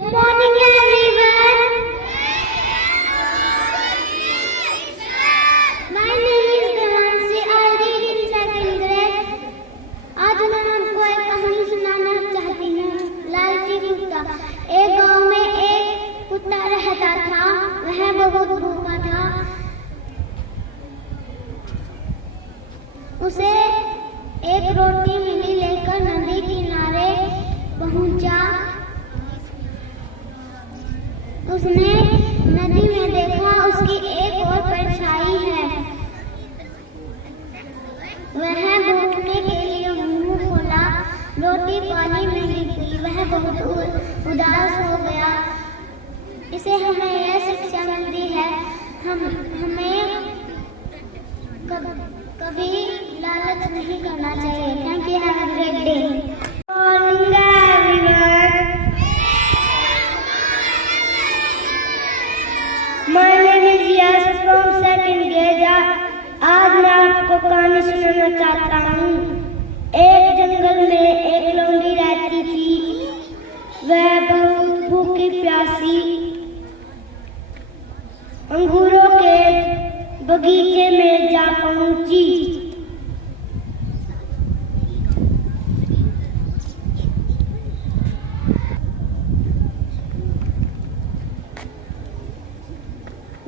Morning everyone. My name is Devanshi. I read in second grade. आज मैं आपको एक कहानी सुनाना चाहती हूँ। लालची कुत्ता। एक गांव में एक कुत्ता रहता था। वह बहुत भूखा था। उसे एक रोटी मिली, लेकर नदी किनारे पहुंचा। उसने नदी में देखा, उसकी एक और परछाई है। वह भूखने के लिए मुंह खोला, रोटी पानी में गिर गई। वह बहुत उदास हो गया। इसे हमें यह शिक्षा मिलती है, हमें कभी लालच नहीं करना चाहिए। Thank you, have a great day. My name is Yash from second grade. आज मैं आपको कहानी सुनाना चाहता हूँ। एक जंगल में एक लोमड़ी रहती थी। वह बहुत भूखी प्यासी अंगूरों के बगीचे में जा पहुंची।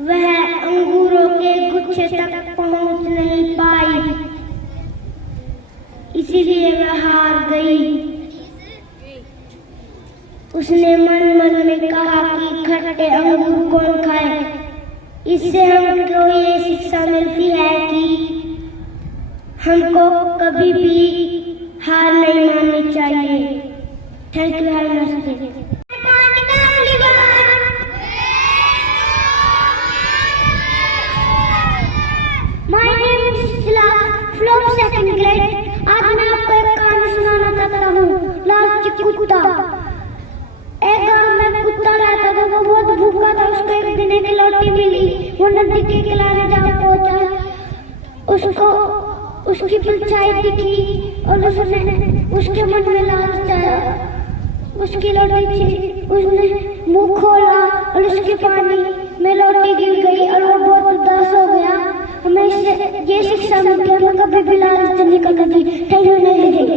वह अंगूरों के गुच्छे तक पहुंच नहीं पाई, इसीलिए वह हार गई। उसने मन मन में कहा कि खट्टे अंगूर कौन खाए। इससे हमको ये शिक्षा मिलती है कि हमको कभी भी हार नहीं माननी चाहिए। Thank you, have a nice day. From second grade. आज मैं आपको एक कहानी सुनाना चाहता हूँ। लालची कुत्ता। एक गांव में कुत्ता रहता था। वो बहुत भूखा था। उसको एक दिन एक लौटी मिली। वो नदी के किनारे जा पहुंचा। उसको उसकी परछाई दिखी और उसके मन में लालच आया। उसकी लौटी थी। उसने मुंह खोला और उसके पानी में लौटी गिर गई और वो बहुत उदास हो गया। हमें ये शिक्षा मिलती है, हमें कभी भी लालच नहीं करना चाहिए। थैंक यू, नहीं दे।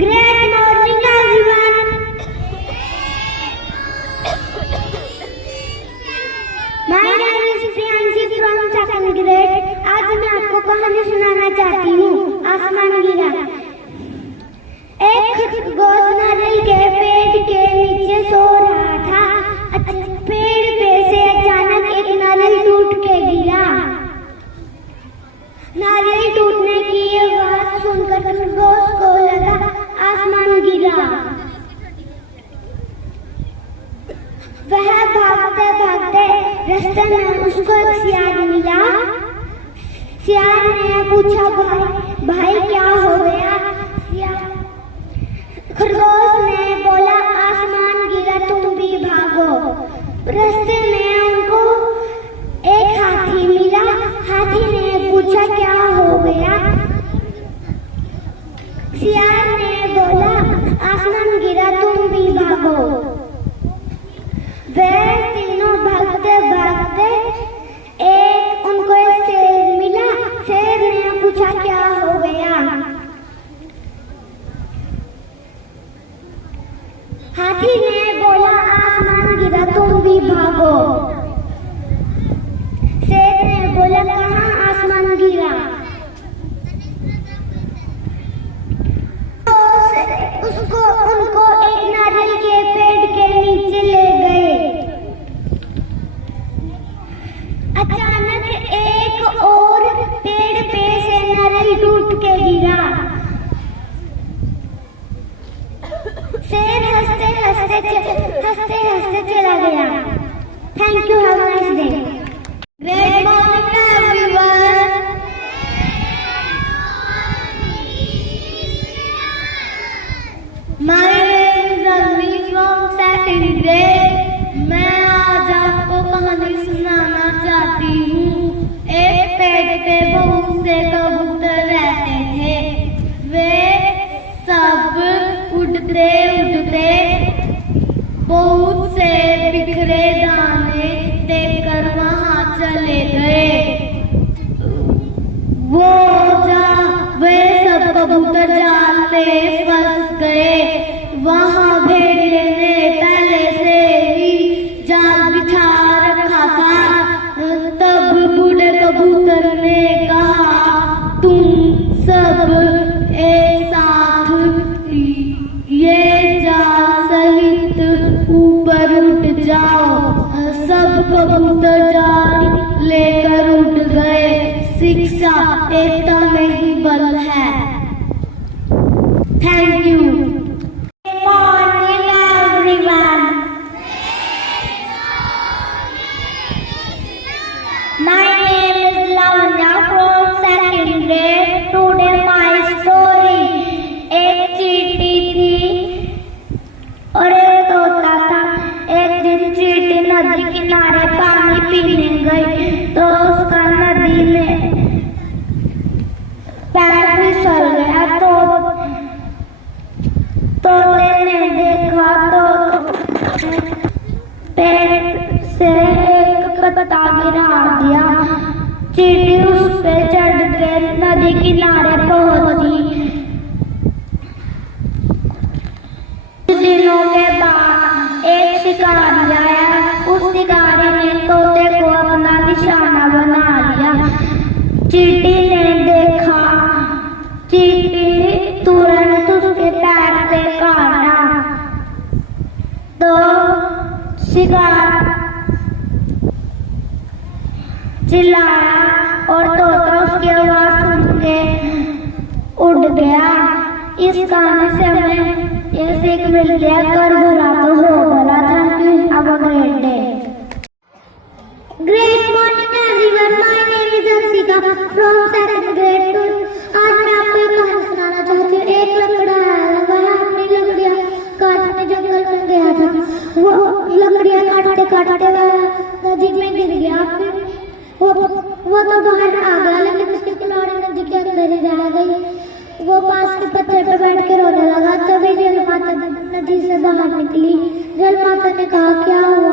Great morning everyone. My name is Priyanshi from second grade. आज मैं आपको कहानी सुनाना चाहती हूँ। आसमान गिरा। एक खरगोश नारियल के पेड़ के नीचे सो रहा था। पेड़ पे से अचानक एक नारियल टूट के गिरा। नारियल टूटने की आवाज सुनकर खरगोश को लगा आसमान गिरा। वह भागते भागते रास्ते में उसको एक सियार मिला। सियार ने पूछा, भाई क्या हो गया? खरगोश ने बोला, आसमान गिरा, तुम भी भागो। रास्ते में उनको एक हाथी मिला। हाथी ने पूछा, क्या हो गया? सियार ने बोला, आसमान गिरा, तुम भी भागो। वे तीनों भागते भागते उनको एक शेर मिला। शेर ने पूछा, क्या हो गया? हाथी ने बोला, आसमान गिरा, तुम भी भागो। शेर ने बोला, कहाँ आसमान गिरा? उनको एक नारियल के पेड़ के नीचे ले गए। अचानक एक और पेड़ पे से नारियल टूट के गिरा। शेर हंसते हंसते चला गया। Thank you, have a nice day. Great morning everyone. My name is Anvi from second grade. मैं आज आपको कहानी सुनाना चाहती हूँ। एक पेड़ पे बहुत से कबूतर रहते थे। वे सब उड़ते उड़ते बहुत से बिखरे दाने देकर वहां चले गए। वे सब कबूतर जाल में फंस गए। वहां भेड़िए ने पहले से ही जाल बिछा रखा था। तब बूढ़े कबूतर ने कहा, तुम सब एक साथ ये जाल सहित ऊपर उठ जाओ। सब कबूतर जाल लेकर उठ गए। शिक्षा एकता में ही बल है। Thank you. Good morning everyone. My name is Lavanya from second grade. Today my story. एक चींटी थी और एक तोता था। एक दिन चींटी नदी किनारे पानी पीने गई तो उसका नदी में पैर फिसल गया। तो तोते ने देखा तो पेड़ से एक पत्ता गिरा दिया। चींटी उस पे चढ़ के नदी किनारे पहुंची। दिनों के बाद एक शिकारी आया। उस शिकारी ने तोते को अपना निशाना बना लिया। चींटी ने देखा। चींटी तुरंत उसके पैर से काटा तो शिकार चिल्लाया और तोता उसकी आवाज सुन के उड़ गया। इस कहानी से हमें यह सीख मिलती है, कर भला तो हो भला। Thank you. Have a great day. Great morning everyone. My name is Anshika from second grade. आज मैं आपको एक कहानी सुनाना चाहती हूँ। एक लकड़ा आया, वह अपनी लकड़ियाँ काटने जंगल में गया था। वो लकड़ियाँ काटते काटते नदी में गिर गया। फिर वो तो बाहर आ गया, लेकिन उसकी कुल्हाड़ी नदी के अंदर ही रह गई। वो पास के पत्थर पर बैठ के रोने लगा। तभी जल माता नदी से बाहर निकली। जल माता ने कहा, क्या हुआ?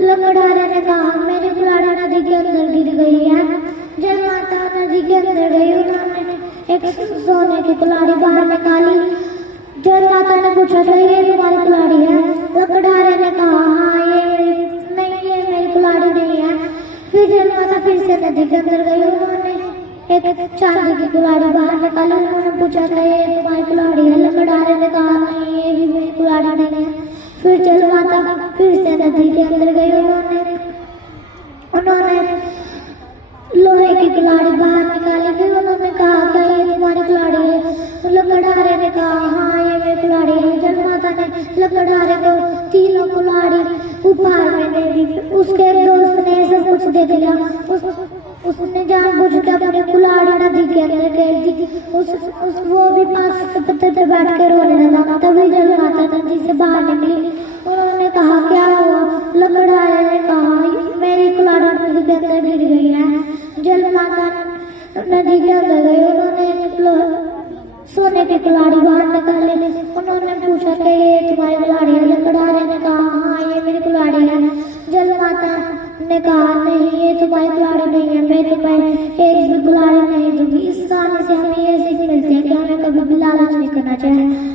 लकड़हारे ने कहा, मेरी कुल्हाड़ी नदी के अंदर गिर गई है। जल माता नदी के अंदर गई। उन्होंने एक सोने की कुल्हाड़ी बाहर निकाली। जल माता ने पूछा, तो ये तुम्हारी कुल्हाड़ी है? लकड़हारे ने कहा, हाँ ये मेरी कुल्हाड़ी नहीं है। फिर जल माता फिर से नदी के अंदर गई। उन्होंने एक चांदी की कुल्हाड़ी बाहर निकाली। उन्होंने पूछा, था ये तुम्हारी कुल्हाड़ी है? लकड़हारे ने कहा, नहीं ये भी मेरी कुल्हाड़ी नहीं है। फिर जल माता फिर से नदी के अंदर गई। उन्होंने लोहे की कुल्हाड़ी बाहर निकाली। फिर उन्होंने कहा, क्या ये तुम्हारी कुल्हाड़ी है? लकड़हारे ने कहा, हाँ ये मेरी कुल्हाड़ी है। जल माता ने लकड़हारे को तीनों कुल्हाड़ी उपहार में दे दी। उसके एक दोस्त ने सब कुछ दे दिया। उसने जानबूझ के अपनी कुल्हाड़ी नदी के अंदर फेंक दी। वो भी पास के पत्थर पे बैठ के रोने लगा। तभी जल माता नदी से बाहर निकली। उन्होंने कहा, क्या हुआ? लकड़हारे ने कहा, मेरी कुल्हाड़ी नदी के अंदर गिर गई है। जल माता नदी के अंदर गई। उन्होंने सोने की कुल्हाड़ी बाहर निकाली। उन्होंने पूछा कि ये तुम्हारी कुल्हाड़ी है? लकड़हारे ने कहा, हाँ ये मेरी कुल्हाड़ी है। जल माता ने कहा, नहीं ये तुम्हारी कुल्हाड़ी नहीं है, मैं तुम्हें एक भी कुल्हाड़ी नहीं दूंगी। इस कहानी से हमें ये सीख मिलती है कि हमें कभी भी लालच नहीं करना चाहिए।